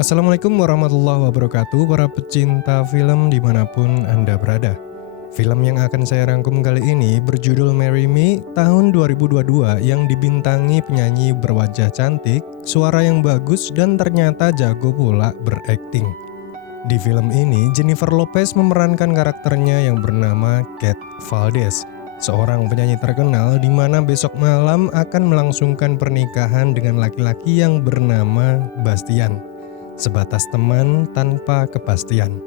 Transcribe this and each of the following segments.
Assalamualaikum warahmatullahi wabarakatuh, para pecinta film dimanapun Anda berada. Film yang akan saya rangkum kali ini berjudul Marry Me tahun 2022 yang dibintangi penyanyi berwajah cantik, suara yang bagus, dan ternyata jago pula berakting. Di film ini, Jennifer Lopez memerankan karakternya yang bernama Kate Valdez, seorang penyanyi terkenal di mana besok malam akan melangsungkan pernikahan dengan laki-laki yang bernama Bastian. Sebatas teman tanpa kepastian.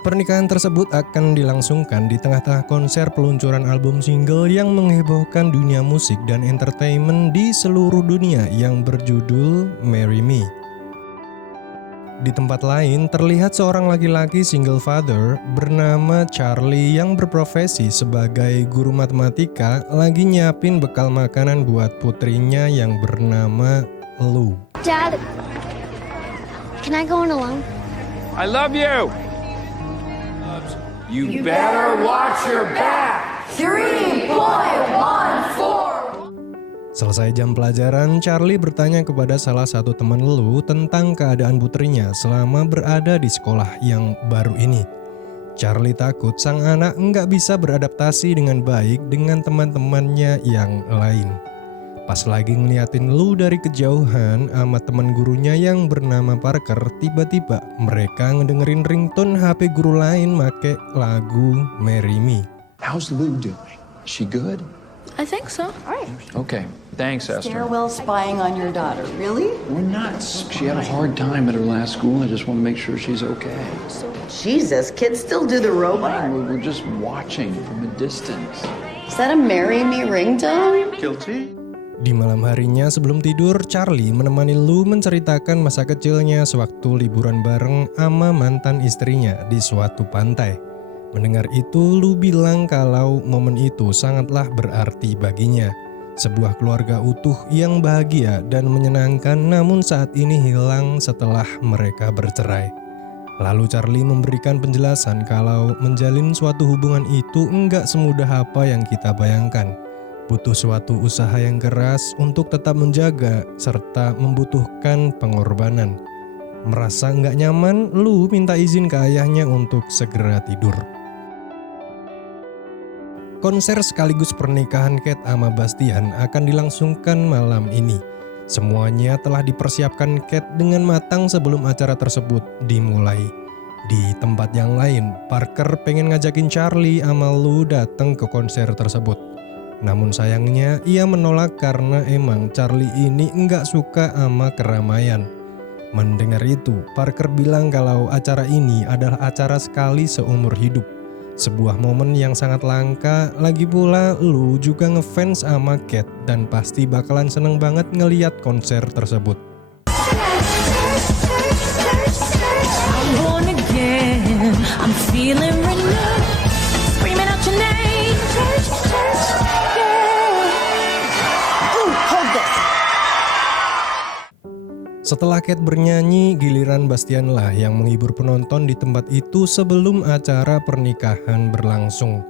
Pernikahan tersebut akan dilangsungkan di tengah-tengah konser peluncuran album single yang menghebohkan dunia musik dan entertainment di seluruh dunia yang berjudul Marry Me. Di tempat lain terlihat seorang laki-laki single father bernama Charlie yang berprofesi sebagai guru matematika lagi nyiapin bekal makanan buat putrinya yang bernama Lou. Dad, can I go on alone? I love you. You better watch your back. 3.14. Selesai jam pelajaran, Charlie bertanya kepada salah satu teman Lou tentang keadaan putrinya selama berada di sekolah yang baru ini. Charlie takut sang anak nggak bisa beradaptasi dengan baik dengan teman-temannya yang lain. Pas lagi ngeliatin Lou dari kejauhan sama teman gurunya yang bernama Parker, tiba-tiba mereka ngedengerin ringtone HP guru lain make lagu Marry Me. How's Lou doing? Is she good? I think so. Okay, thanks, Esther. Stairwell spying on your daughter, really? We're nuts. She had a hard time at her last school. I just want to make sure she's okay. Jesus, kids still do the robot. We're just watching from a distance. Is that a marry me ringtone? Guilty? Di malam harinya sebelum tidur, Charlie menemani Lou menceritakan masa kecilnya sewaktu liburan bareng sama mantan istrinya di suatu pantai. Mendengar itu, Lou bilang kalau momen itu sangatlah berarti baginya. Sebuah keluarga utuh yang bahagia dan menyenangkan namun saat ini hilang setelah mereka bercerai. Lalu Charlie memberikan penjelasan kalau menjalin suatu hubungan itu enggak semudah apa yang kita bayangkan. Butuh suatu usaha yang keras untuk tetap menjaga serta membutuhkan pengorbanan. Merasa nggak nyaman, Lou minta izin ke ayahnya untuk segera tidur. Konser sekaligus pernikahan Kate sama Bastian akan dilangsungkan malam ini. Semuanya telah dipersiapkan Kate dengan matang sebelum acara tersebut dimulai. Di tempat yang lain, Parker pengen ngajakin Charlie sama Lou datang ke konser tersebut. Namun sayangnya ia menolak karena emang Charlie ini nggak suka sama keramaian. Mendengar itu, Parker bilang kalau acara ini adalah acara sekali seumur hidup. Sebuah momen yang sangat langka, lagi pula Lou juga ngefans sama Kate dan pasti bakalan seneng banget ngeliat konser tersebut. I'm born again, I'm feeling renewed, screaming out your name, church, church, yeah. Ooh, hold this. Setelah Kate bernyanyi, giliran Bastian lah yang menghibur penonton di tempat itu sebelum acara pernikahan berlangsung.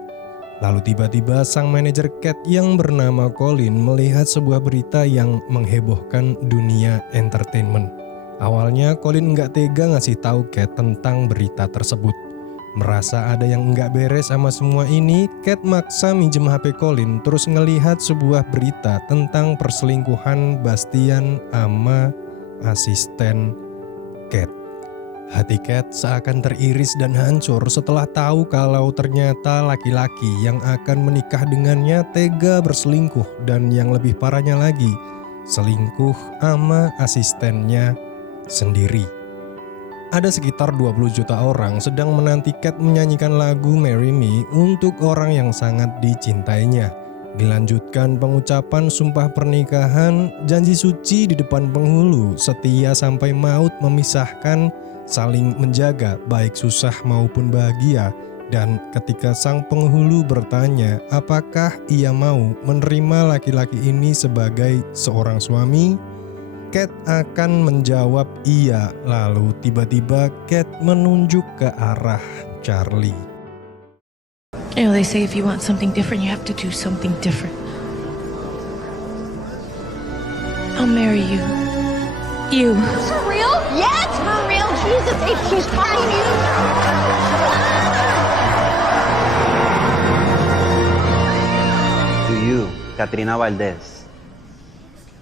Lalu tiba-tiba sang manajer Kate yang bernama Colin melihat sebuah berita yang menghebohkan dunia entertainment. Awalnya Colin nggak tega ngasih tahu Kate tentang berita tersebut. Merasa ada yang nggak beres sama semua ini, Kate maksa minjem HP Colin terus ngelihat sebuah berita tentang perselingkuhan Bastian sama asisten Kate. Hati Kate seakan teriris dan hancur setelah tahu kalau ternyata laki-laki yang akan menikah dengannya tega berselingkuh dan yang lebih parahnya lagi, selingkuh sama asistennya sendiri. Ada sekitar 20 juta orang sedang menanti Kate menyanyikan lagu Marry Me untuk orang yang sangat dicintainya. Dilanjutkan pengucapan sumpah pernikahan, janji suci di depan penghulu, setia sampai maut memisahkan, saling menjaga baik susah maupun bahagia. Dan ketika sang penghulu bertanya apakah ia mau menerima laki-laki ini sebagai seorang suami, Kate akan menjawab iya. Lalu tiba-tiba Kate menunjuk ke arah Charlie. You know, they say if you want something different, you have to do something different. I'll marry you. You. For real? Yes, for real, Jesus, if she's calling you. Do you, Katrina Valdez,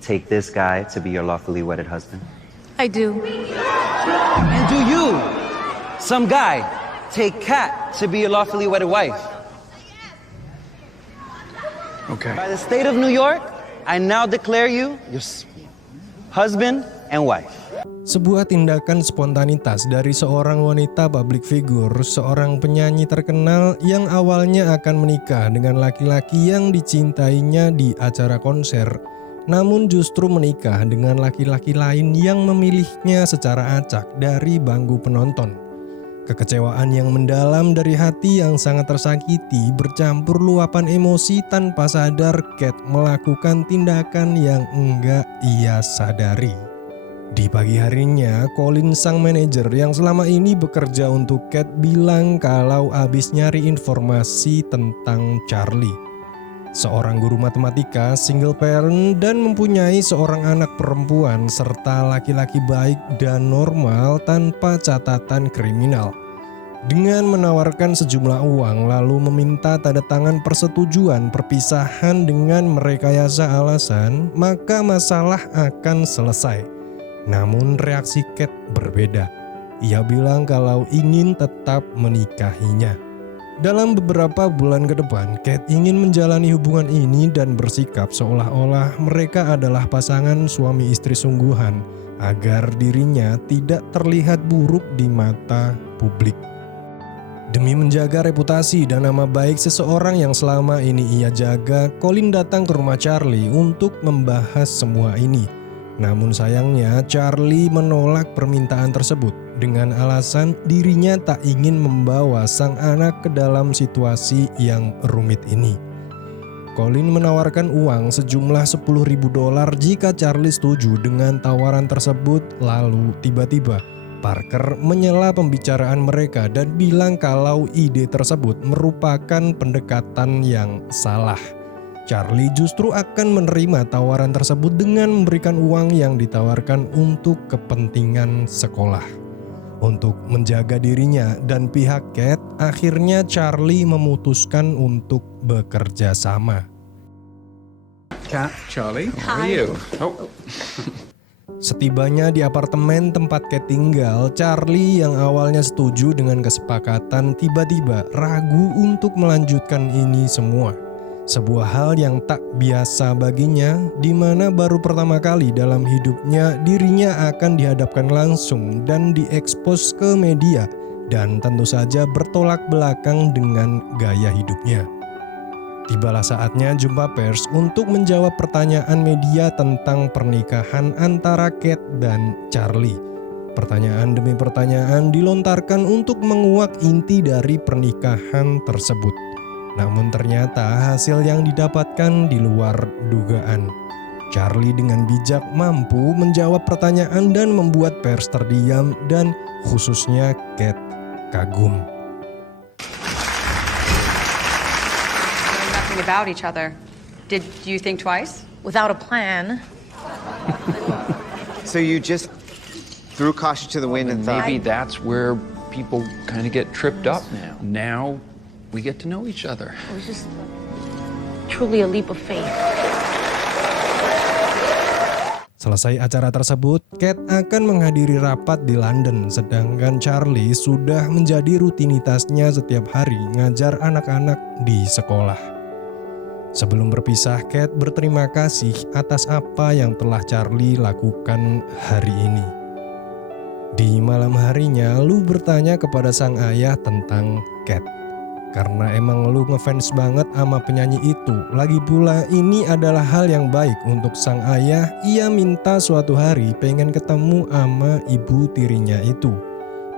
take this guy to be your lawfully wedded husband? I do. And do you, some guy, take Kat to be your lawfully wedded wife? Okay. By the state of New York, I now declare you your husband and wife. Sebuah tindakan spontanitas dari seorang wanita public figure, seorang penyanyi terkenal yang awalnya akan menikah dengan laki-laki yang dicintainya di acara konser, namun justru menikah dengan laki-laki lain yang memilihnya secara acak dari bangku penonton. Kekecewaan yang mendalam dari hati yang sangat tersakiti bercampur luapan emosi tanpa sadar Kat melakukan tindakan yang enggak ia sadari. Di pagi harinya, Colin sang manajer yang selama ini bekerja untuk Kat bilang kalau abis nyari informasi tentang Charlie. Seorang guru matematika, single parent, dan mempunyai seorang anak perempuan serta laki-laki baik dan normal tanpa catatan kriminal. Dengan menawarkan sejumlah uang lalu meminta tanda tangan persetujuan perpisahan dengan merekayasa alasan, maka masalah akan selesai. Namun reaksi Kat berbeda. Ia bilang kalau ingin tetap menikahinya. Dalam beberapa bulan ke depan, Kat ingin menjalani hubungan ini dan bersikap seolah-olah mereka adalah pasangan suami istri sungguhan agar dirinya tidak terlihat buruk di mata publik. Demi menjaga reputasi dan nama baik seseorang yang selama ini ia jaga, Colin datang ke rumah Charlie untuk membahas semua ini. Namun sayangnya Charlie menolak permintaan tersebut dengan alasan dirinya tak ingin membawa sang anak ke dalam situasi yang rumit ini. Colin menawarkan uang sejumlah $10.000 jika Charlie setuju dengan tawaran tersebut. Lalu tiba-tiba Parker menyela pembicaraan mereka dan bilang kalau ide tersebut merupakan pendekatan yang salah. Charlie justru akan menerima tawaran tersebut dengan memberikan uang yang ditawarkan untuk kepentingan sekolah. Untuk menjaga dirinya dan pihak Kat, akhirnya Charlie memutuskan untuk bekerja sama. Charlie, how are you? Oh. Setibanya di apartemen tempat Kat tinggal, Charlie yang awalnya setuju dengan kesepakatan tiba-tiba ragu untuk melanjutkan ini semua. Sebuah hal yang tak biasa baginya, di mana baru pertama kali dalam hidupnya dirinya akan dihadapkan langsung dan diekspos ke media dan tentu saja bertolak belakang dengan gaya hidupnya. Tibalah saatnya jumpa pers untuk menjawab pertanyaan media tentang pernikahan antara Kat dan Charlie. Pertanyaan demi pertanyaan dilontarkan untuk menguak inti dari pernikahan tersebut. Namun ternyata hasil yang didapatkan di luar dugaan. Charlie dengan bijak mampu menjawab pertanyaan dan membuat pers terdiam dan khususnya Kat kagum. Nothing about each other. Did you think twice? Without a plan. So you just threw caution to the wind and thought, Maybe that's where people kind of get tripped up now. Now we get to know each other. It was just truly a leap of faith. Selesai acara tersebut, Kat akan menghadiri rapat di London, sedangkan Charlie sudah menjadi rutinitasnya setiap hari ngajar anak-anak di sekolah. Sebelum berpisah, Kat berterima kasih atas apa yang telah Charlie lakukan hari ini. Di malam harinya, Lou bertanya kepada sang ayah tentang Kat. Karena emang lu ngefans banget sama penyanyi itu. Lagi pula ini adalah hal yang baik untuk sang ayah. Ia minta suatu hari pengen ketemu sama ibu tirinya itu.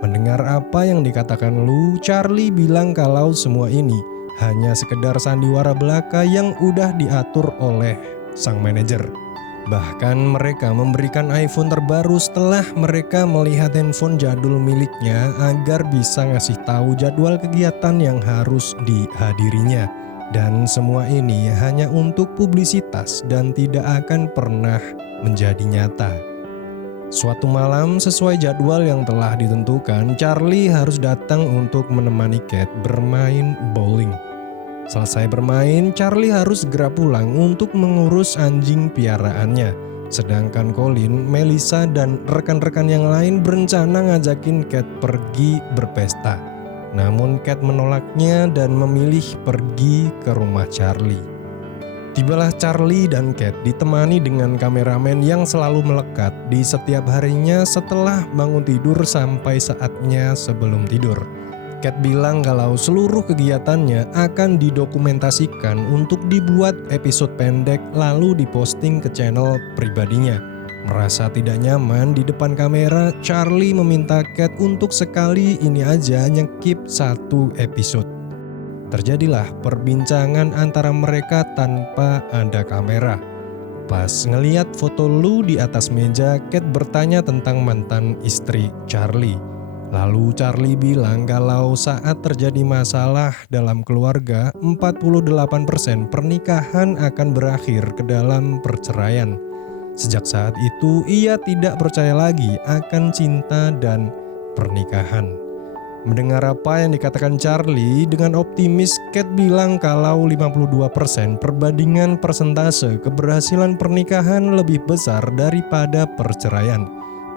Mendengar apa yang dikatakan Lou, Charlie bilang kalau semua ini hanya sekedar sandiwara belaka yang udah diatur oleh sang manajer. Bahkan mereka memberikan iPhone terbaru setelah mereka melihat handphone jadul miliknya agar bisa ngasih tahu jadwal kegiatan yang harus dihadirinya. Dan semua ini hanya untuk publisitas dan tidak akan pernah menjadi nyata. Suatu malam sesuai jadwal yang telah ditentukan, Charlie harus datang untuk menemani Kate bermain bowling. Selesai bermain, Charlie harus segera pulang untuk mengurus anjing piaraannya. Sedangkan Colin, Melissa, dan rekan-rekan yang lain berencana ngajakin Kate pergi berpesta. Namun Kate menolaknya dan memilih pergi ke rumah Charlie. Tibalah Charlie dan Kate ditemani dengan kameramen yang selalu melekat di setiap harinya setelah bangun tidur sampai saatnya sebelum tidur. Kate bilang kalau seluruh kegiatannya akan didokumentasikan untuk dibuat episode pendek lalu diposting ke channel pribadinya. Merasa tidak nyaman di depan kamera, Charlie meminta Kate untuk sekali ini aja nyekip satu episode. Terjadilah perbincangan antara mereka tanpa ada kamera. Pas ngeliat foto Lou di atas meja, Kate bertanya tentang mantan istri Charlie. Lalu Charlie bilang kalau saat terjadi masalah dalam keluarga, 48% pernikahan akan berakhir ke dalam perceraian. Sejak saat itu, ia tidak percaya lagi akan cinta dan pernikahan. Mendengar apa yang dikatakan Charlie, dengan optimis Kate bilang kalau 52% perbandingan persentase keberhasilan pernikahan lebih besar daripada perceraian.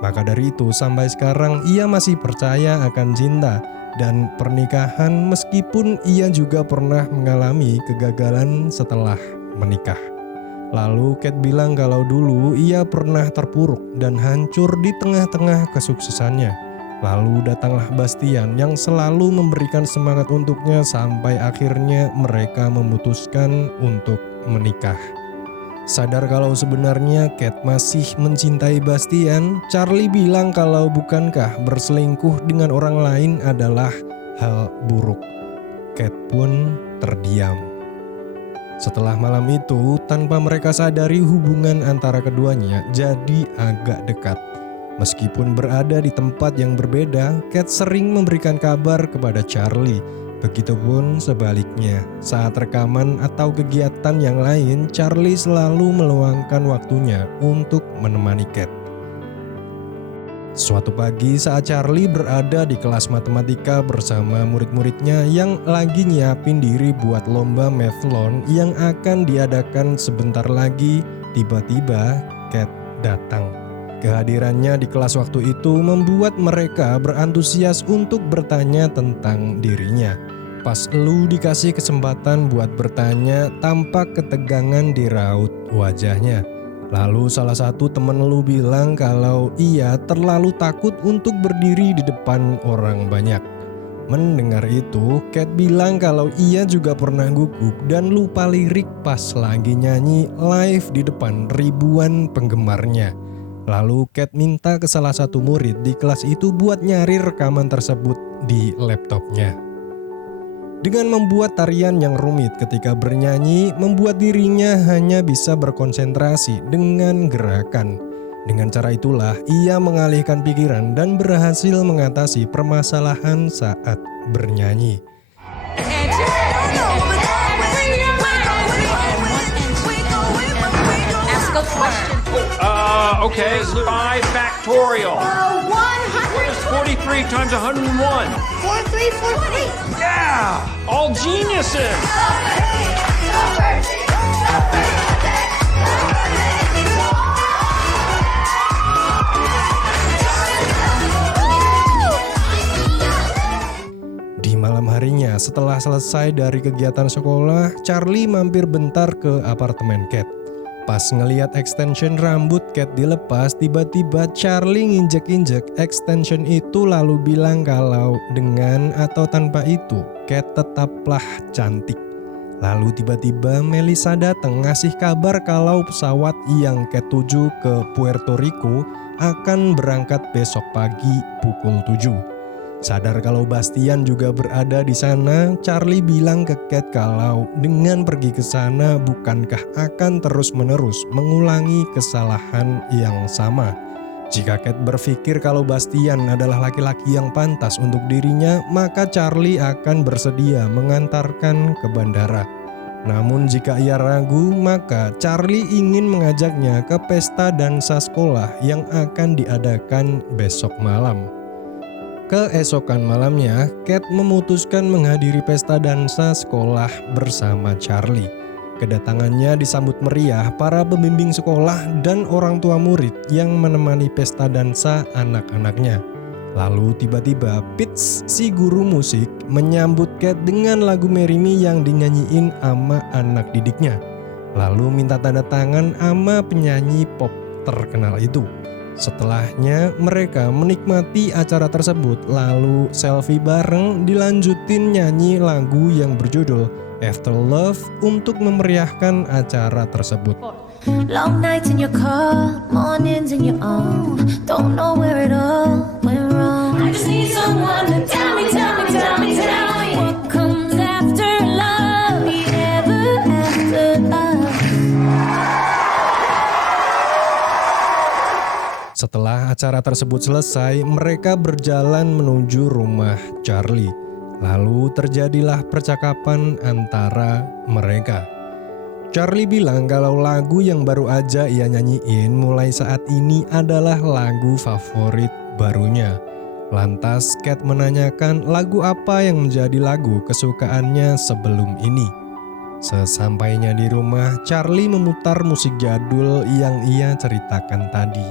Maka dari itu sampai sekarang ia masih percaya akan cinta dan pernikahan meskipun ia juga pernah mengalami kegagalan setelah menikah. Lalu Kate bilang kalau dulu ia pernah terpuruk dan hancur di tengah-tengah kesuksesannya. Lalu datanglah Bastian yang selalu memberikan semangat untuknya sampai akhirnya mereka memutuskan untuk menikah. Sadar kalau sebenarnya Kate masih mencintai Bastian, Charlie bilang kalau bukankah berselingkuh dengan orang lain adalah hal buruk. Kate pun terdiam. Setelah malam itu, tanpa mereka sadari hubungan antara keduanya jadi agak dekat. Meskipun berada di tempat yang berbeda, Kate sering memberikan kabar kepada Charlie. Begitupun sebaliknya, saat rekaman atau kegiatan yang lain, Charlie selalu meluangkan waktunya untuk menemani Kate. Suatu pagi saat Charlie berada di kelas matematika bersama murid-muridnya yang lagi nyiapin diri buat lomba mathlon yang akan diadakan sebentar lagi, tiba-tiba Kate datang. Kehadirannya di kelas waktu itu membuat mereka berantusias untuk bertanya tentang dirinya. Pas Lou dikasih kesempatan buat bertanya, tampak ketegangan di raut wajahnya. Lalu salah satu temen Lou bilang kalau ia terlalu takut untuk berdiri di depan orang banyak. Mendengar itu, Kate bilang kalau ia juga pernah gugup dan lupa lirik pas lagi nyanyi live di depan ribuan penggemarnya. Lalu Kate minta ke salah satu murid di kelas itu buat nyari rekaman tersebut di laptopnya. Dengan membuat tarian yang rumit ketika bernyanyi, membuat dirinya hanya bisa berkonsentrasi dengan gerakan. Dengan cara itulah ia mengalihkan pikiran dan berhasil mengatasi permasalahan saat bernyanyi. Okay, 5 factorial. 100. What is 43 times 101? 4343. Yeah! All geniuses! Di malam harinya, setelah selesai dari kegiatan sekolah, Charlie mampir bentar ke apartemen Kate. Pas ngeliat extension rambut Kate dilepas, tiba-tiba Charlie nginjek-injek extension itu lalu bilang kalau dengan atau tanpa itu, Kate tetaplah cantik. Lalu tiba-tiba Melissa datang ngasih kabar kalau pesawat yang Kate tuju ke Puerto Rico akan berangkat besok pagi pukul 7. Sadar kalau Bastian juga berada di sana, Charlie bilang ke Kate kalau dengan pergi ke sana bukankah akan terus-menerus mengulangi kesalahan yang sama. Jika Kate berpikir kalau Bastian adalah laki-laki yang pantas untuk dirinya, maka Charlie akan bersedia mengantarkan ke bandara. Namun jika ia ragu, maka Charlie ingin mengajaknya ke pesta dansa sekolah yang akan diadakan besok malam. Keesokan malamnya, Kate memutuskan menghadiri pesta dansa sekolah bersama Charlie. Kedatangannya disambut meriah para pembimbing sekolah dan orang tua murid yang menemani pesta dansa anak-anaknya. Lalu tiba-tiba Pete, si guru musik, menyambut Kate dengan lagu Marry Me yang dinyanyiin ama anak didiknya. Lalu minta tanda tangan ama penyanyi pop terkenal itu. Setelahnya mereka menikmati acara tersebut, lalu selfie bareng dilanjutin nyanyi lagu yang berjudul After Love untuk memeriahkan acara tersebut. Long nights in your car, mornings in your own. Don't know where it all went wrong. I just need someone to tell me what comes after love, ever after love. Setelah acara tersebut selesai, mereka berjalan menuju rumah Charlie. Lalu terjadilah percakapan antara mereka. Charlie bilang kalau lagu yang baru aja ia nyanyiin mulai saat ini adalah lagu favorit barunya. Lantas Kate menanyakan lagu apa yang menjadi lagu kesukaannya sebelum ini. Sesampainya di rumah, Charlie memutar musik jadul yang ia ceritakan tadi.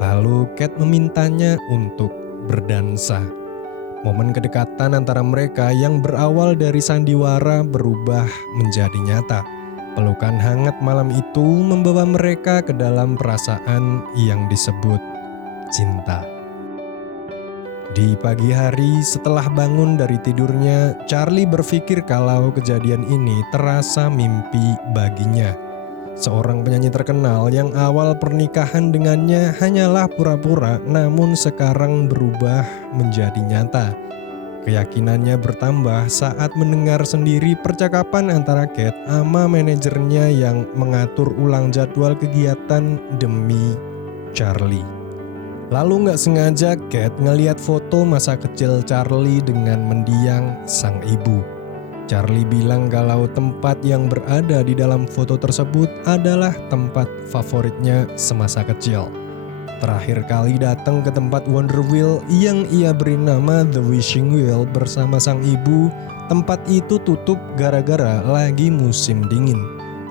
Lalu Kate memintanya untuk berdansa. Momen kedekatan antara mereka yang berawal dari sandiwara berubah menjadi nyata. Pelukan hangat malam itu membawa mereka ke dalam perasaan yang disebut cinta. Di pagi hari setelah bangun dari tidurnya, Charlie berpikir kalau kejadian ini terasa mimpi baginya. Seorang penyanyi terkenal yang awal pernikahan dengannya hanyalah pura-pura, namun sekarang berubah menjadi nyata. Keyakinannya bertambah saat mendengar sendiri percakapan antara Kate sama manajernya yang mengatur ulang jadwal kegiatan demi Charlie. Lalu gak sengaja Kate ngeliat foto masa kecil Charlie dengan mendiang sang ibu. Charlie bilang kalau tempat yang berada di dalam foto tersebut adalah tempat favoritnya semasa kecil. Terakhir kali datang ke tempat Wonder Wheel yang ia beri nama The Wishing Wheel bersama sang ibu, tempat itu tutup gara-gara lagi musim dingin.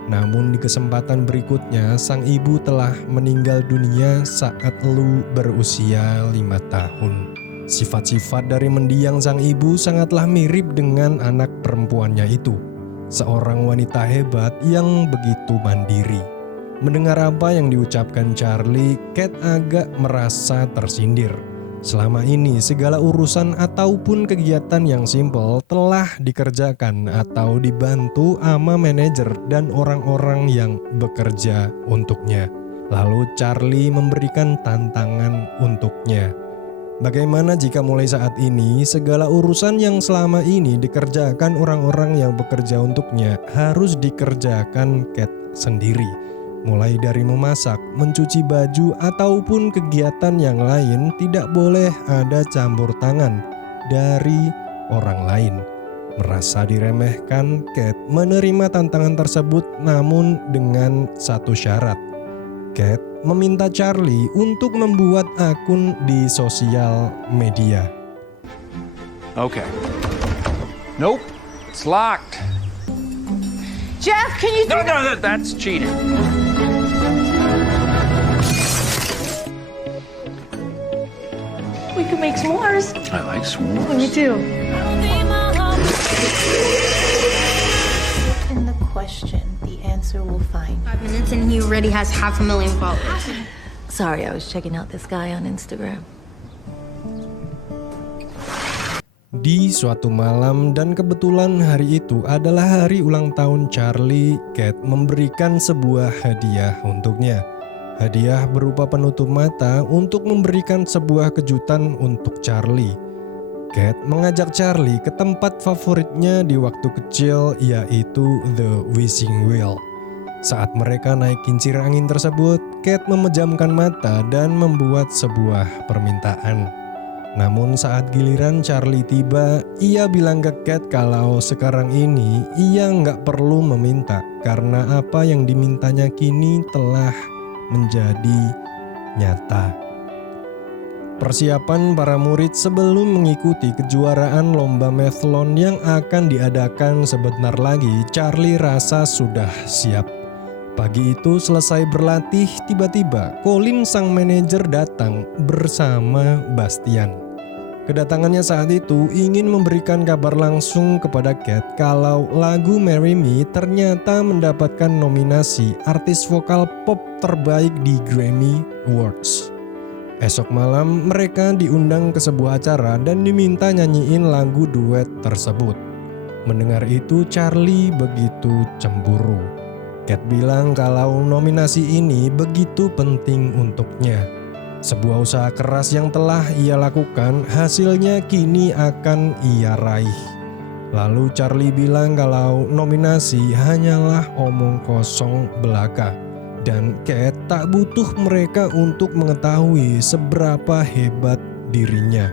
Namun di kesempatan berikutnya, sang ibu telah meninggal dunia saat Lou berusia 5 tahun. Sifat-sifat dari mendiang sang ibu sangatlah mirip dengan anak perempuannya itu. Seorang wanita hebat yang begitu mandiri. Mendengar apa yang diucapkan Charlie, Kate agak merasa tersindir. Selama ini segala urusan ataupun kegiatan yang simpel telah dikerjakan atau dibantu sama manajer dan orang-orang yang bekerja untuknya. Lalu Charlie memberikan tantangan untuknya. Bagaimana jika mulai saat ini segala urusan yang selama ini dikerjakan orang-orang yang bekerja untuknya harus dikerjakan Kate sendiri? Mulai dari memasak, mencuci baju, ataupun kegiatan yang lain tidak boleh ada campur tangan dari orang lain. Merasa diremehkan, Kate menerima tantangan tersebut namun dengan satu syarat. Kate meminta Charlie untuk membuat akun di sosial media. Okay. Nope, it's locked. Jeff, can you do No, that's cheating. We could make s'mores. I like s'mores. Me too. In the question, the answer will find. 5 minutes and he already has 500,000 followers. Sorry, I was checking out this guy on Instagram. Di suatu malam dan kebetulan hari itu adalah hari ulang tahun Charlie, Kate memberikan sebuah hadiah untuknya. Hadiah berupa penutup mata untuk memberikan sebuah kejutan untuk Charlie. Kate mengajak Charlie ke tempat favoritnya di waktu kecil, yaitu The Wishing Wheel. Saat mereka naik kincir angin tersebut, Kate memejamkan mata dan membuat sebuah permintaan. Namun saat giliran Charlie tiba, ia bilang ke Kat kalau sekarang ini ia nggak perlu meminta karena apa yang dimintanya kini telah menjadi nyata. Persiapan para murid sebelum mengikuti kejuaraan lomba mathlon yang akan diadakan sebentar lagi, Charlie rasa sudah siap. Pagi itu selesai berlatih, tiba-tiba Colin sang manajer datang bersama Bastian. Kedatangannya saat itu ingin memberikan kabar langsung kepada Kat kalau lagu Marry Me ternyata mendapatkan nominasi artis vokal pop terbaik di Grammy Awards. Esok malam mereka diundang ke sebuah acara dan diminta nyanyiin lagu duet tersebut. Mendengar itu Charlie begitu cemburu. Kat bilang kalau nominasi ini begitu penting untuknya. Sebuah usaha keras yang telah ia lakukan, hasilnya kini akan ia raih. Lalu Charlie bilang kalau nominasi hanyalah omong kosong belaka. Dan Kat tak butuh mereka untuk mengetahui seberapa hebat dirinya.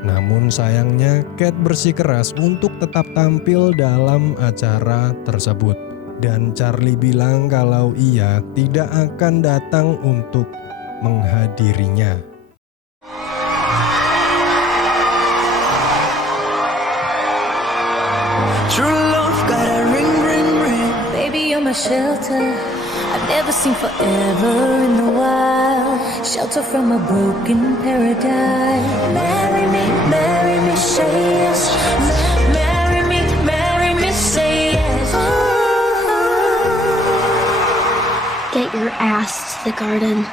Namun sayangnya Kat bersikeras untuk tetap tampil dalam acara tersebut. Dan Charlie bilang kalau ia tidak akan datang untuk menghadirinya. True love got a ring, ring, ring. Baby, you're my shelter. I've never seen forever in the wild. Shelter from a broken paradise. Marry me, say yes. Marry me, say yes. Get your ass to the garden.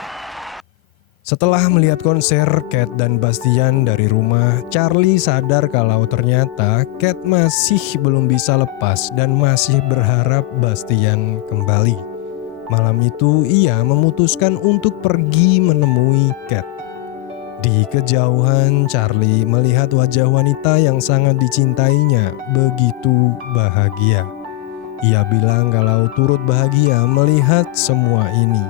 Setelah melihat konser Kat dan Bastian dari rumah, Charlie sadar kalau ternyata Kat masih belum bisa lepas dan masih berharap Bastian kembali. Malam itu ia memutuskan untuk pergi menemui Kat. Di kejauhan Charlie melihat wajah wanita yang sangat dicintainya begitu bahagia. Ia bilang kalau turut bahagia melihat semua ini.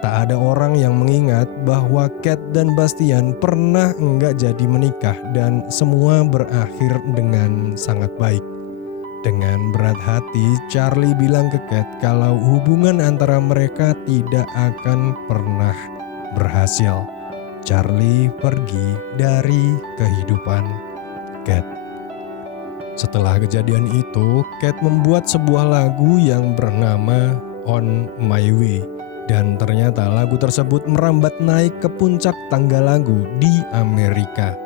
Tak ada orang yang mengingat bahwa Kat dan Bastian pernah enggak jadi menikah dan semua berakhir dengan sangat baik. Dengan berat hati, Charlie bilang ke Kat kalau hubungan antara mereka tidak akan pernah berhasil. Charlie pergi dari kehidupan Kat. Setelah kejadian itu, Kat membuat sebuah lagu yang bernama On My Way. Dan ternyata lagu tersebut merambat naik ke puncak tangga lagu di Amerika.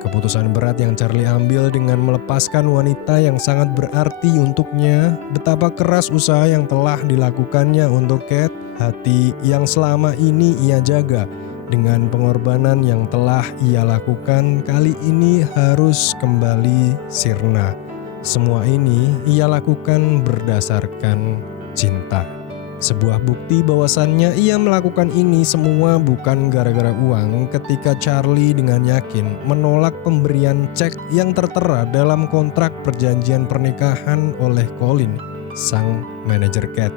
Keputusan berat yang Charlie ambil dengan melepaskan wanita yang sangat berarti untuknya, betapa keras usaha yang telah dilakukannya untuk Kat, hati yang selama ini ia jaga. Dengan pengorbanan yang telah ia lakukan, kali ini harus kembali sirna. Semua ini ia lakukan berdasarkan cinta. Sebuah bukti bahwasannya ia melakukan ini semua bukan gara-gara uang ketika Charlie dengan yakin menolak pemberian cek yang tertera dalam kontrak perjanjian pernikahan oleh Colin, sang manajer Kat.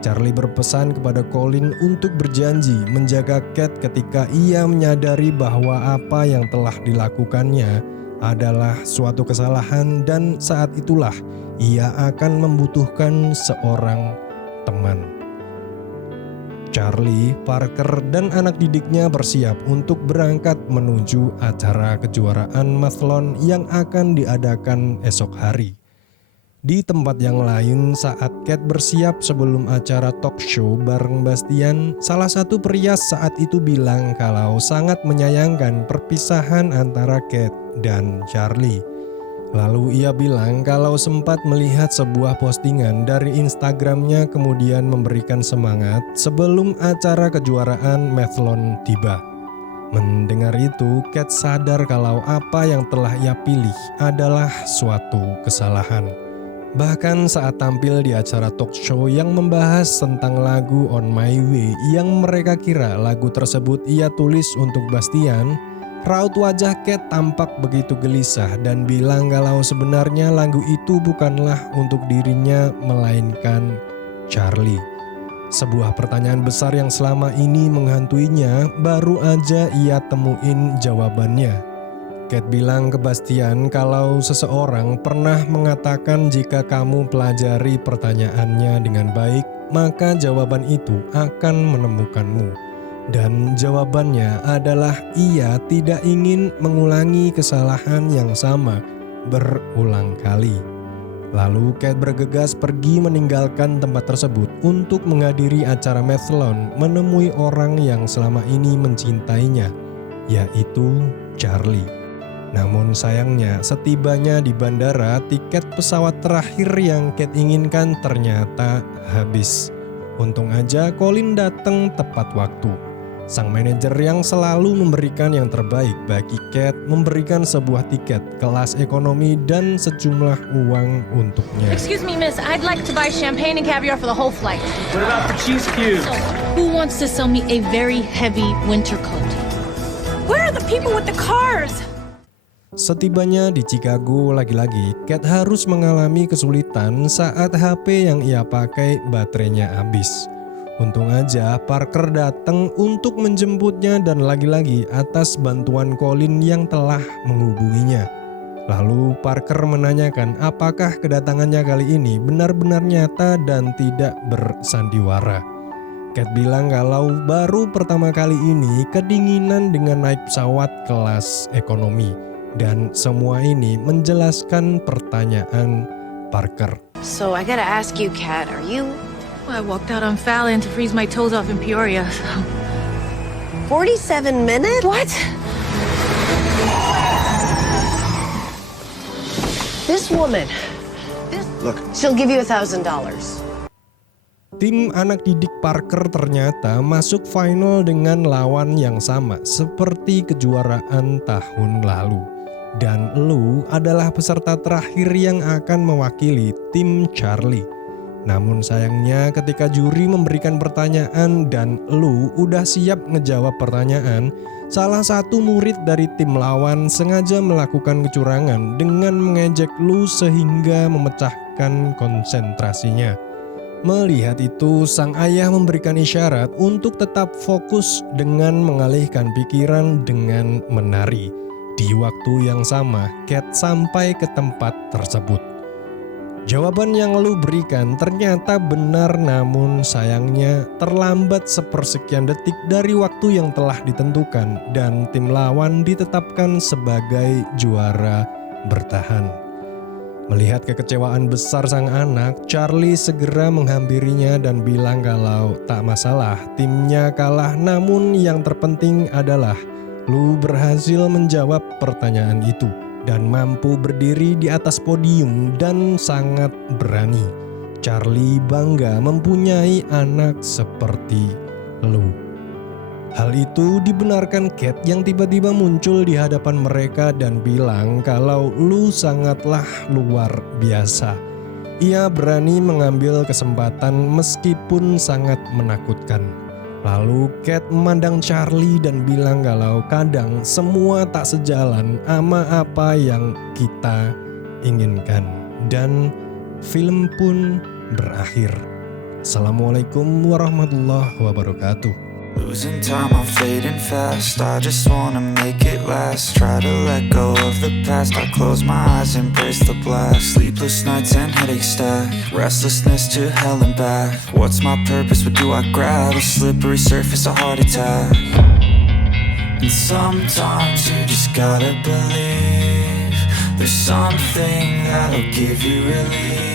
Charlie berpesan kepada Colin untuk berjanji menjaga Kat ketika ia menyadari bahwa apa yang telah dilakukannya adalah suatu kesalahan dan saat itulah ia akan membutuhkan seorang teman. Charlie, Parker, dan anak didiknya bersiap untuk berangkat menuju acara kejuaraan mathlon yang akan diadakan esok hari. Di tempat yang lain, saat Kat bersiap sebelum acara talk show bareng Bastian, salah satu pria saat itu bilang kalau sangat menyayangkan perpisahan antara Kat dan Charlie. Lalu ia bilang kalau sempat melihat sebuah postingan dari Instagramnya kemudian memberikan semangat sebelum acara kejuaraan mathlon tiba. Mendengar itu, Kat sadar kalau apa yang telah ia pilih adalah suatu kesalahan. Bahkan saat tampil di acara talk show yang membahas tentang lagu On My Way yang mereka kira lagu tersebut ia tulis untuk Bastian, raut wajah Kat tampak begitu gelisah dan bilang kalau sebenarnya lagu itu bukanlah untuk dirinya melainkan Charlie. sebuah pertanyaan besar yang selama ini menghantuinya baru aja ia temuin jawabannya. Kate bilang ke Bastian kalau seseorang pernah mengatakan jika kamu pelajari pertanyaannya dengan baik, maka jawaban itu akan menemukanmu. Dan jawabannya adalah ia tidak ingin mengulangi kesalahan yang sama berulang kali. Lalu Kate bergegas pergi meninggalkan tempat tersebut untuk menghadiri acara mathlon menemui orang yang selama ini mencintainya, yaitu Charlie. Namun sayangnya setibanya di bandara, tiket pesawat terakhir yang Kate inginkan ternyata habis. Untung aja Colin datang tepat waktu. Sang manajer yang selalu memberikan yang terbaik bagi Kate memberikan sebuah tiket kelas ekonomi dan sejumlah uang untuknya. Excuse me, miss. I'd like to buy champagne and caviar for the whole flight. What about the cheese cube? Who wants to sell me a very heavy winter coat? Where are the people with the cars? Setibanya di Chicago, lagi-lagi Kate harus mengalami kesulitan saat HP yang ia pakai baterainya habis. Untung aja Parker datang untuk menjemputnya dan lagi-lagi atas bantuan Colin yang telah menghubunginya. Lalu Parker menanyakan apakah kedatangannya kali ini benar-benar nyata dan tidak bersandiwara. Kate bilang kalau baru pertama kali ini kedinginan dengan naik pesawat kelas ekonomi. Dan semua ini menjelaskan pertanyaan Parker. So I gotta ask you, Kat, are you... Well, I walked out on Fallon to freeze my toes off in Peoria, so... 47 minutes? What? This woman, Look, she'll give you $1,000. Tim anak didik Parker ternyata masuk final dengan lawan yang sama seperti kejuaraan tahun lalu. Dan Lou adalah peserta terakhir yang akan mewakili tim Charlie. Namun sayangnya ketika juri memberikan pertanyaan dan Lou udah siap ngejawab pertanyaan, salah satu murid dari tim lawan sengaja melakukan kecurangan dengan mengejek Lou sehingga memecahkan konsentrasinya. Melihat itu, sang ayah memberikan isyarat untuk tetap fokus dengan mengalihkan pikiran dengan menari. Di waktu yang sama, Kate sampai ke tempat tersebut. Jawaban yang Lou berikan ternyata benar, namun sayangnya terlambat sepersekian detik dari waktu yang telah ditentukan dan tim lawan ditetapkan sebagai juara bertahan. Melihat kekecewaan besar sang anak, Charlie segera menghampirinya dan bilang kalau tak masalah timnya kalah, namun yang terpenting adalah Lou berhasil menjawab pertanyaan itu dan mampu berdiri di atas podium dan sangat berani. Charlie bangga mempunyai anak seperti Lou. Hal itu dibenarkan Kate yang tiba-tiba muncul di hadapan mereka dan bilang kalau Lou sangatlah luar biasa. Ia berani mengambil kesempatan meskipun sangat menakutkan. Lalu Kate memandang Charlie dan bilang kalau kadang semua tak sejalan sama apa yang kita inginkan. Dan film pun berakhir. Assalamualaikum warahmatullahi wabarakatuh. Losing time, I'm fading fast. I just wanna make it last. Try to let go of the past. I close my eyes, embrace the blast. Sleepless nights and headaches stack. Restlessness to hell and back. What's my purpose? What do I grab? A slippery surface, a heart attack. And sometimes you just gotta believe there's something that'll give you relief.